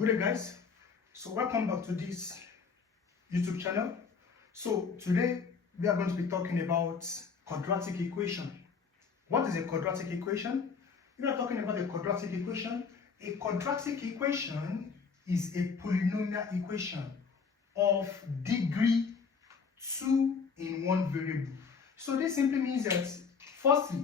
Good day, guys. So welcome back to this YouTube channel. So today we are going to be talking about quadratic equation. What is a quadratic equation? We are talking about a quadratic equation. A quadratic equation is a polynomial equation of degree 2 in one variable. So this simply means that firstly,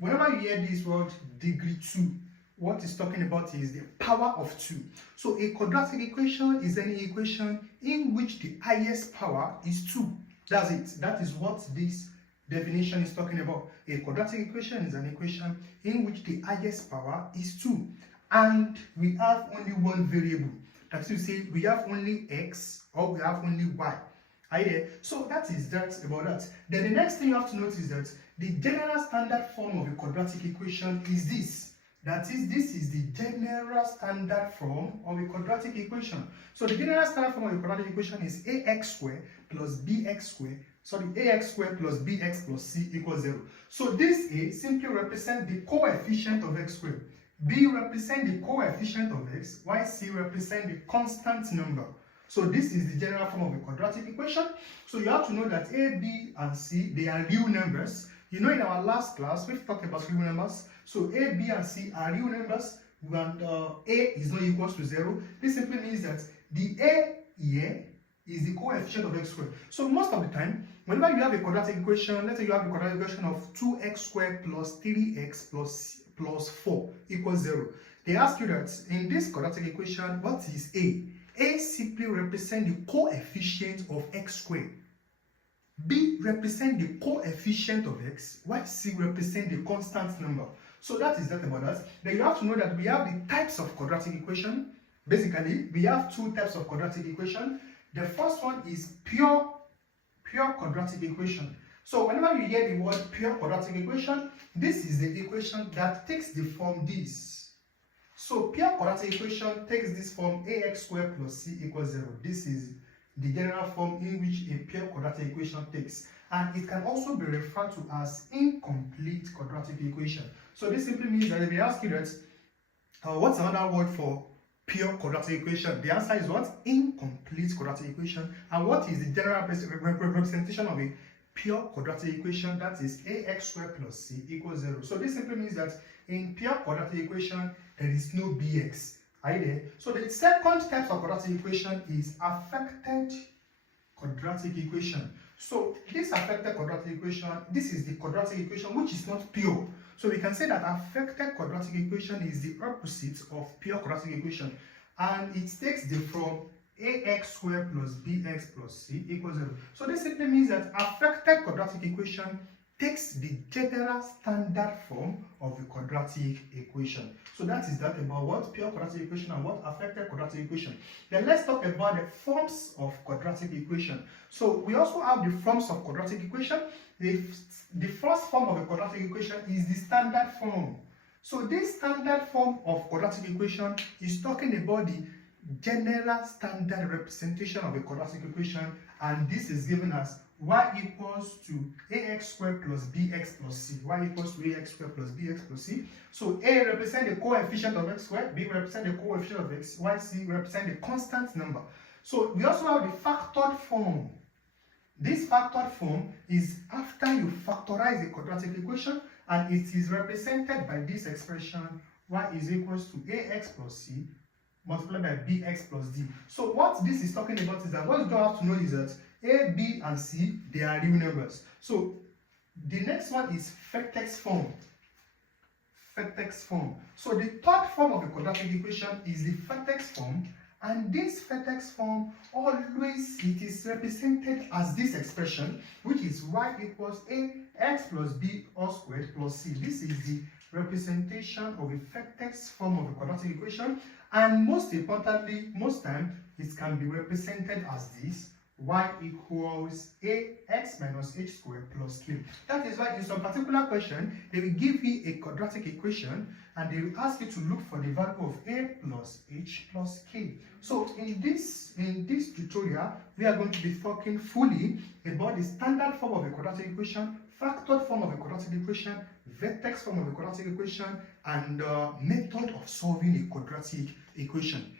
whenever you hear this word degree 2, what it's talking about is the power of 2. So a quadratic equation is any equation in which the highest power is 2. That's it. That is what this definition is talking about. A quadratic equation is an equation in which the highest power is 2. And we have only one variable. That is to say, we have only x or we have only y. Are you there? So that is that about that. Then the next thing you have to notice is that the general standard form of a quadratic equation is this. That is, this is the general standard form of a quadratic equation. So the general standard form of a quadratic equation is ax squared plus bx squared, ax squared plus bx plus c equals 0. So this A simply represents the coefficient of x squared, b represents the coefficient of x, while c represents the constant number. So this is the general form of a quadratic equation. So you have to know that a, b, and c, they are real numbers. You know, in our last class, we've talked about real numbers. So a, b, and c are real numbers, and a is not equals to 0. This simply means that the a here is the coefficient of x squared. So most of the time, whenever you have a quadratic equation, let's say you have a quadratic equation of 2x squared plus 3x plus 4 equals 0. They ask you that in this quadratic equation, what is a? A simply represents the coefficient of x squared. B represents the coefficient of x, while C represents the constant number. So that is that about that. Then you have to know that we have the types of quadratic equation. Basically, we have two types of quadratic equation. The first one is pure quadratic equation. So whenever you hear the word pure quadratic equation, this is the equation that takes the form this. So pure quadratic equation takes this form ax squared plus c equals 0. This is the general form in which a pure quadratic equation takes, and it can also be referred to as incomplete quadratic equation. So this simply means that if they ask you that what's another word for pure quadratic equation, the answer is what? Incomplete quadratic equation. And what is the general representation of a pure quadratic equation? That is ax squared plus c equals 0. So this simply means that in pure quadratic equation there is no bx. Are you there? So the second type of quadratic equation is affected quadratic equation. So this affected quadratic equation, this is the quadratic equation which is not pure. So we can say that affected quadratic equation is the opposite of pure quadratic equation, and it takes the form ax squared plus bx plus c equals 0. So this simply means that affected quadratic equation takes the general standard form of a quadratic equation. So that is that about what pure quadratic equation and what affected quadratic equation. Then let's talk about the forms of quadratic equation. So we also have the forms of quadratic equation. The first form of a quadratic equation is the standard form. So this standard form of quadratic equation is talking about the general standard representation of a quadratic equation, and this is given as y equals to ax squared plus bx plus c. Y equals to ax squared plus bx plus c. So a represents the coefficient of x squared, b represents the coefficient of x, y, c represents the constant number. So we also have the factored form. This factored form is after you factorize a quadratic equation, and it is represented by this expression y is equals to ax plus c multiplied by bx plus d. So what this is talking about is that what you don't have to know is that a, b, and c, they are real numbers. So the next one is vertex form. Vertex form. So the third form of the quadratic equation is the vertex form, and this vertex form always it is represented as this expression, which is y equals ax plus b all squared plus c. This is the representation of a vertex form of a quadratic equation, and most importantly, most times it can be represented as this: y equals ax minus h squared plus k. That is why in some particular question, they will give you a quadratic equation and they will ask you to look for the value of a plus h plus k. So in this tutorial, we are going to be talking fully about the standard form of a quadratic equation, factored form of a quadratic equation, vertex form of a quadratic equation, and method of solving a quadratic equation.